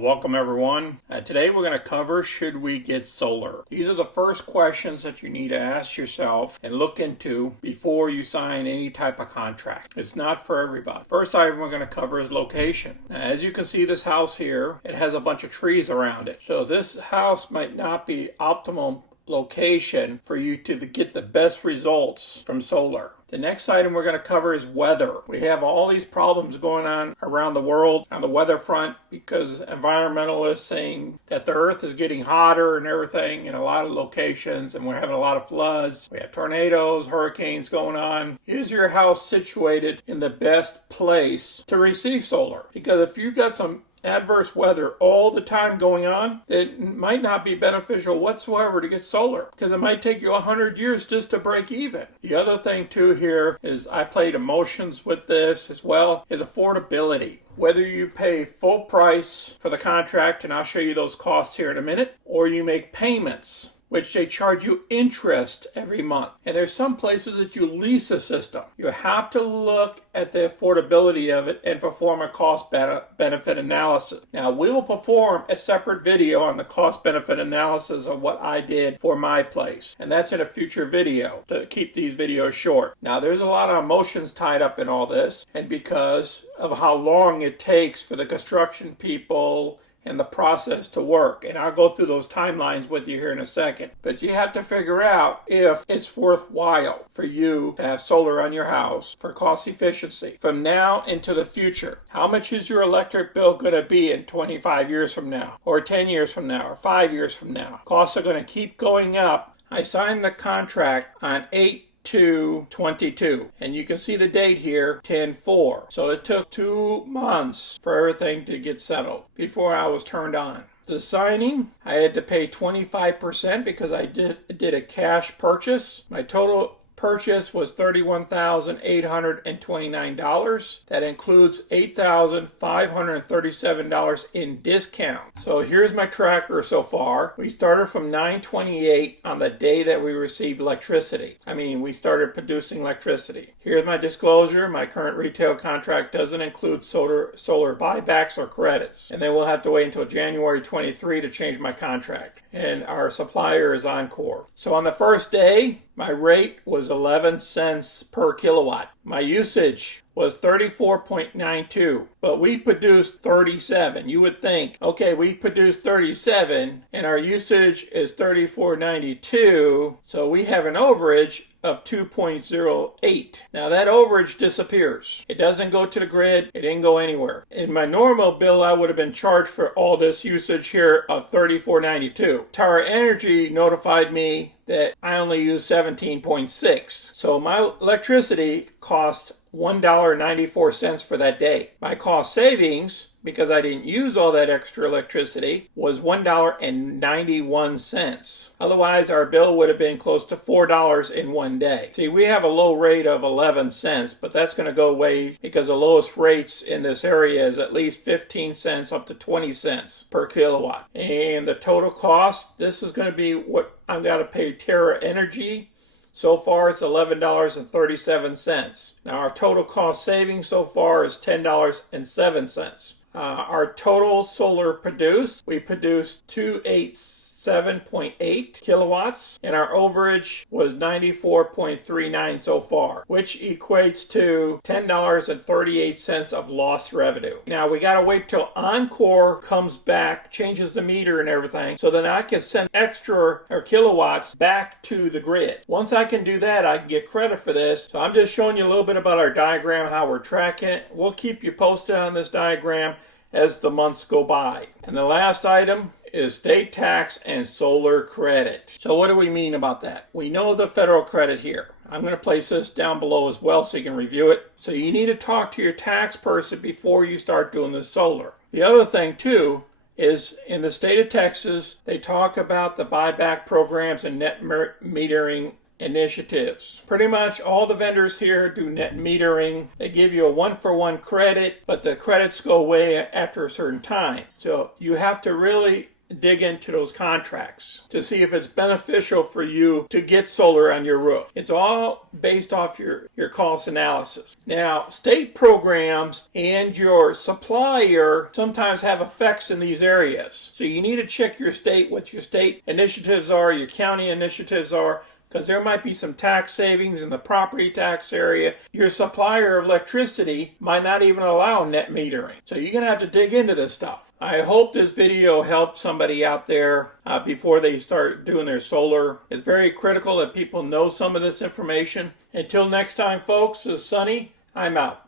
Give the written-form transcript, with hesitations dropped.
Welcome everyone. Today we're going to cover, should we get solar? These are the first questions that you need to ask yourself and look into before you sign any type of contract. It's not for everybody. First item we're going to cover is location. Now, as you can see, this house here, it has a bunch of trees around it. So this house might not be optimal location for you to get the best results from solar. The next item we're going to cover is weather. We have all these problems going on around the world on the weather front because environmentalists saying that the earth is getting hotter and everything in a lot of locations, and we're having a lot of floods. We have tornadoes, hurricanes going on. Is your house situated in the best place to receive solar? Because if you've got some adverse weather all the time going on, it might not be beneficial whatsoever to get solar because it might take you 100 years just to break even. The other thing too here is I played emotions with this as well, is affordability. Whether you pay full price for the contract, and I'll show you those costs here in a minute, or you make payments, which they charge you interest every month. And there's some places that you lease a system. You have to look at the affordability of it and perform a cost-benefit analysis. Now, we will perform a separate video on the cost-benefit analysis of what I did for my place. And that's in a future video to keep these videos short. Now, there's a lot of emotions tied up in all this, and because of how long it takes for the construction people and the process to work. And I'll go through those timelines with you here in a second. But you have to figure out if it's worthwhile for you to have solar on your house for cost efficiency from now into the future. How much is your electric bill going to be in 25 years from now, or 10 years from now, or 5 years from now? Costs are going to keep going up. I signed the contract on 8/2/22, and you can see the date here, 10/4. So it took 2 months for everything to get settled before I was turned on. The signing, I had to pay 25% because I did a cash purchase. My total purchase was $31,829. That includes $8,537 in discount. So here's my tracker so far. We started from 9/28 on the day that we received electricity. We started producing electricity. Here's my disclosure. My current retail contract doesn't include solar buybacks or credits. And then we'll have to wait until January 23 to change my contract. And our supplier is Encore. So on the first day, my rate was 11 cents per kilowatt. My usage was 34.92, but we produced 37. You would think, okay, we produced 37 and our usage is 34.92, so we have an overage of 2.08. Now that overage disappears. It doesn't go to the grid. It didn't go anywhere. In my normal bill, I would have been charged for all this usage here of 34.92. Tower Energy notified me that I only used 17.6. So my electricity cost $1.94 for that day. My cost savings, because I didn't use all that extra electricity, was $1.91. Otherwise, our bill would have been close to $4 in one day. See, we have a low rate of 11 cents, but that's going to go away because the lowest rates in this area is at least 15 cents up to 20 cents per kilowatt. And the total cost, this is going to be what I've got to pay Terra Energy. So far, it's $11.37. Now, our total cost savings so far is $10.07. Our total solar produced, we produced 287.8 kilowatts, and our overage was 94.39 so far, which equates to $10.38 of lost revenue. Now, we got to wait till Encore comes back, changes the meter and everything, so then I can send extra or kilowatts back to the grid. Once I can do that, I can get credit for this. So I'm just showing you a little bit about our diagram, how we're tracking it. We'll keep you posted on this diagram as the months go by. And the last item is state tax and solar credit. So what do we mean about that? We know the federal credit here. I'm going to place this down below as well so you can review it. So you need to talk to your tax person before you start doing the solar. The other thing too is in the state of Texas, they talk about the buyback programs and net metering initiatives. Pretty much all the vendors here do net metering. They give you a 1-for-1 credit, but the credits go away after a certain time. So you have to really dig into those contracts to see if it's beneficial for you to get solar on your roof. It's all based off your cost analysis. Now, state programs and your supplier sometimes have effects in these areas. So you need to check your state, what your state initiatives are, your county initiatives are, because there might be some tax savings in the property tax area. Your supplier of electricity might not even allow net metering. So you're going to have to dig into this stuff. I hope this video helped somebody out there before they start doing their solar. It's very critical that people know some of this information. Until next time, folks, this is Sonny. I'm out.